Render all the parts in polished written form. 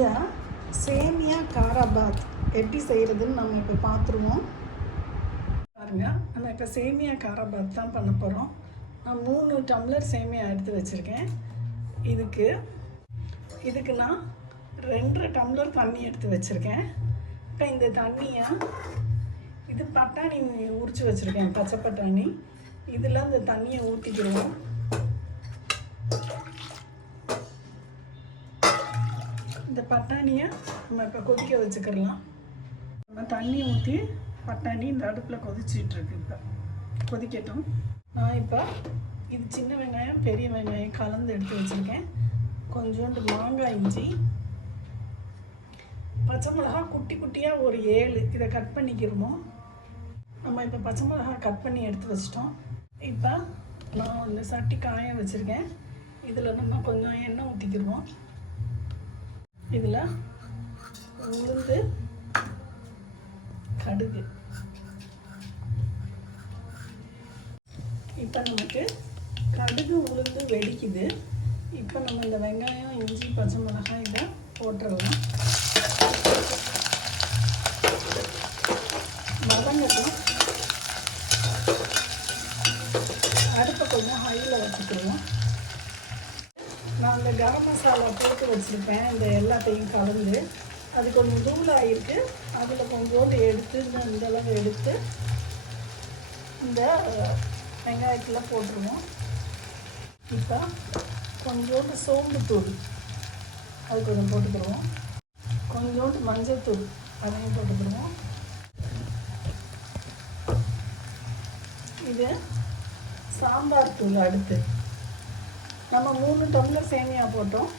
இந்த சேமியா காராபாத் எப்படி செய்கிறதுன்னு நம்ம இப்போ பார்த்துருவோம். பாருங்கள், நம்ம இப்போ சேமியா காராபாத் தான் பண்ண போகிறோம். நான் 3 டம்ளர் சேமியா எடுத்து வச்சுருக்கேன். இதுக்கு நான் 2 டம்ளர் தண்ணி எடுத்து வச்சுருக்கேன். இப்போ இந்த தண்ணியை இது பட்டாணி உரித்து வச்சுருக்கேன், பச்சை பட்டாணி. இதில் இந்த தண்ணியை ஊற்றிக்கிடுவோம். இந்த பட்டாணியை நம்ம இப்போ கொதிக்க வச்சுக்கிடலாம். நம்ம தண்ணி ஊற்றி பட்டாணி இந்த அடுப்பில் கொதிச்சிட்ருக்கு. இப்போ கொதிக்கட்டும். நான் இப்போ இது சின்ன வெங்காயம் பெரிய வெங்காயம் கலந்து எடுத்து வச்சுருக்கேன். கொஞ்சோண்டு மாங்காய் இஞ்சி, பச்சை மிளகா குட்டி குட்டியாக ஒரு 7 இதை கட் பண்ணிக்கிடுவோம். நம்ம இப்போ பச்சை மிளகா கட் பண்ணி எடுத்து வச்சிட்டோம். இப்போ நான் இந்த சட்டி காய வச்சுருக்கேன். இதில் நம்ம கொஞ்சம் எண்ணெய் ஊற்றிக்கிடுவோம். இதில் உளுந்து, கடுகு. இப்போ நமக்கு கடுகு உளுந்து வெடிக்குது. இப்போ நம்ம இந்த வெங்காயம் இஞ்சி பச்சை மிளகாய் இதை போட்டுடலாம். வதங்கட்டும். அடுப்பை கொஞ்சம் ஹையில் வச்சுக்கிடுவோம். நான் அந்த கரம் மசாலா போட்டு வச்சுருப்பேன். இந்த எல்லாத்தையும் கலந்து அது கொஞ்சம் தூளாகிருக்கு. அதில் கொஞ்சோண்டு எடுத்து இந்த அளவு எடுத்து இந்த வெங்காயத்தில் போட்டுருவோம். இப்போ கொஞ்சோண்டு சோம்பு தூள் அது கொஞ்சம் போட்டுக்கிடுவோம். கொஞ்சோண்டு மஞ்சள் தூள் அதையும் போட்டுக்கிடுவோம். இது சாம்பார் தூள். அடுத்து நம்ம 3 டம்ளர் சேமியா போட்டோம்.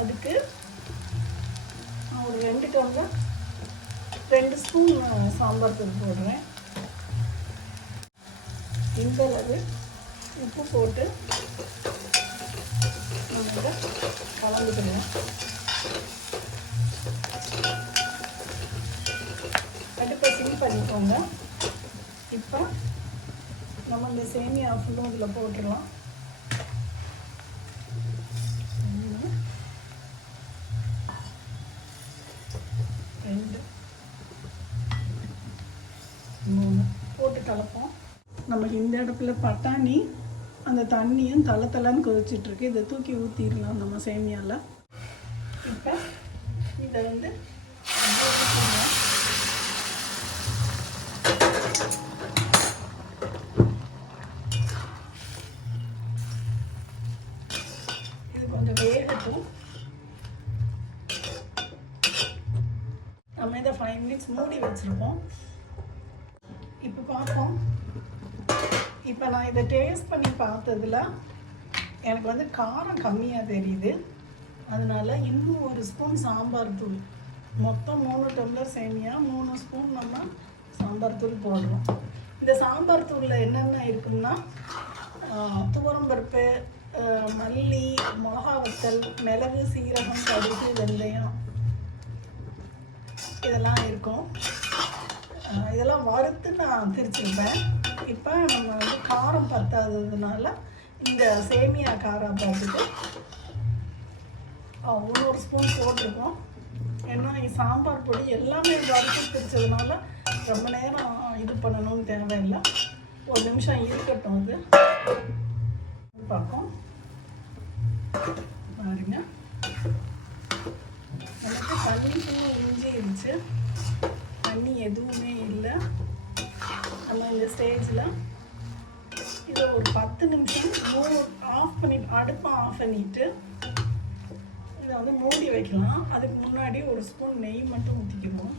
அதுக்கு நான் ஒரு 2 டம்ளர் 2 ஸ்பூன் சாம்பார் தூள் போடுறேன். இந்த அளவு உப்பு போட்டு நம்ம இதை கலந்துக்கணும். அடுப்பை சிம் பண்ணிக்கோங்க. இப்போ நம்ம இந்த சேமியா ஃபுல்லும் இதில் போட்டுடலாம். 1 2 3 போட்டு கலப்போம். நமக்கு இந்த இடத்துல பட்டாணி அந்த தண்ணியும் தலை கொதிச்சிட்ருக்கு. இதை தூக்கி ஊற்றிடலாம் நம்ம சேமியாவில். இப்போ இதை வந்து இது கொஞ்சம் வேகட்டும். நம்ம இதை 5 மினிட்ஸ் மூடி வச்சுருப்போம். இப்போ பார்ப்போம். இப்போ நான் இதை டேஸ்ட் பண்ணி பார்த்ததில் எனக்கு வந்து காரம் கம்மியாக தெரியுது. அதனால் இன்னும் 1 ஸ்பூன் சாம்பார் தூள். மொத்தம் 3 டம்ளர் சேமியா 3 ஸ்பூன் நம்ம சாம்பார் தூள் போடுறோம். இந்த சாம்பார் தூளில் என்னென்ன இருக்குன்னா துவரம்பருப்பு, மல்லி, மிளகா வத்தல், மிளகு, சீரகம், கடுகு, வெந்தயம் இதெல்லாம் இருக்கும். இதெல்லாம் வறுத்து நான் திரிச்சிருப்பேன். இப்போ நம்ம வந்து காரம் பத்தாததுனால இந்த சேமியா காராபாத்துக்கு 1 ஸ்பூன் போட்டிருக்கோம். ஏன்னா சாம்பார் பொடி எல்லாமே வறுத்து திரிச்சதுனால ரொம்ப நேரம் இது பண்ணணும்னு தேவையில்லை. 1 நிமிஷம் இருக்கட்டும். அது பார்ப்போம். பாருங்க, எனக்கு தண்ணி ஃபுல்லாக இஞ்சிருச்சு. தண்ணி எதுவுமே இல்லை. நம்ம இந்த ஸ்டேஜில் இதை ஒரு 10 நிமிஷம் அடுப்பை ஆஃப் பண்ணிவிட்டு இதை வந்து மூடி வைக்கலாம். அதுக்கு முன்னாடி 1 ஸ்பூன் நெய் மட்டும் ஊற்றிக்குவோம்.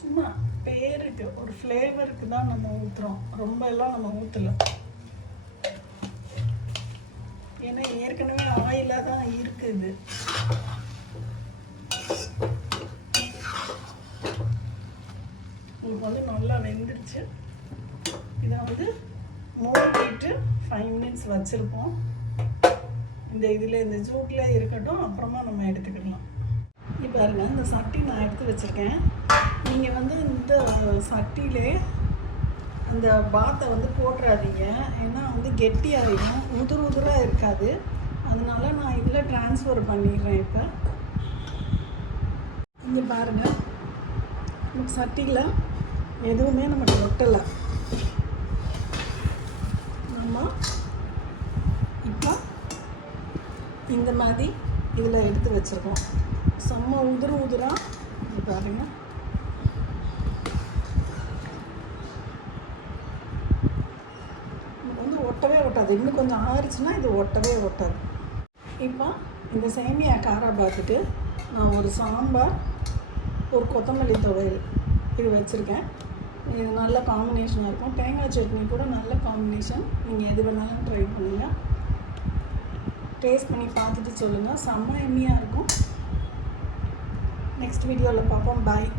சும்மா பேருக்கு ஒரு ஃப்ளேவருக்கு தான் நம்ம ஊற்றுறோம். ரொம்ப எல்லாம் நம்ம ஊற்றலை. ஏன்னா ஏற்கனவே ஆயிலாக தான் இருக்குது. உங்களுக்கு வந்து நல்லா வெந்துருச்சு. இதை வந்து மூடிட்டு 5 மினிட்ஸ் வச்சுருப்போம். இந்த இந்த ஜூட்டில் இருக்கட்டும். அப்புறமா நம்ம எடுத்துக்கிடலாம். இப்போ பாருங்க, இந்த சட்டி நான் எடுத்து வச்சுருக்கேன். நீங்கள் வந்து இந்த சட்டியிலே அந்த பாத்தை வந்து போட்டுறாதீங்க. ஏன்னா வந்து கெட்டியாகிடும், உதிராக இருக்காது. அதனால நான் இதில் இதில் ட்ரான்ஸ்ஃபர் பண்ணிடுறேன். இப்போ இங்கே பாருங்கள், நமக்கு சட்டியில் எதுவுமே நமக்கு ஒட்டலை. நம்ம இப்போ இந்த மாதிரி இதில் எடுத்து வச்சுருக்கோம். செம்ம உதிராக இது பாருங்கள். நமக்கு வந்து ஒட்டவே ஒட்டாது. இன்னும் கொஞ்சம் ஆறிச்சுன்னா இது ஒட்டவே ஒட்டாது. இப்போ இந்த சேமியா காராபாத்துக்கு நான் ஒரு சாம்பார், ஒரு கொத்தமல்லி துவையல் இது வச்சுருக்கேன். இது நல்ல காம்பினேஷனாக இருக்கும். தேங்காய் சட்னி கூட நல்ல காம்பினேஷன். நீங்கள் எது வேணாலும் ட்ரை பண்ணுங்கள். டேஸ்ட் பண்ணி பார்த்துட்டு சொல்லுங்கள். செம்ம எம்மியாக இருக்கும். நெக்ஸ்ட் வீடியோவில் பார்ப்போம். பாய்.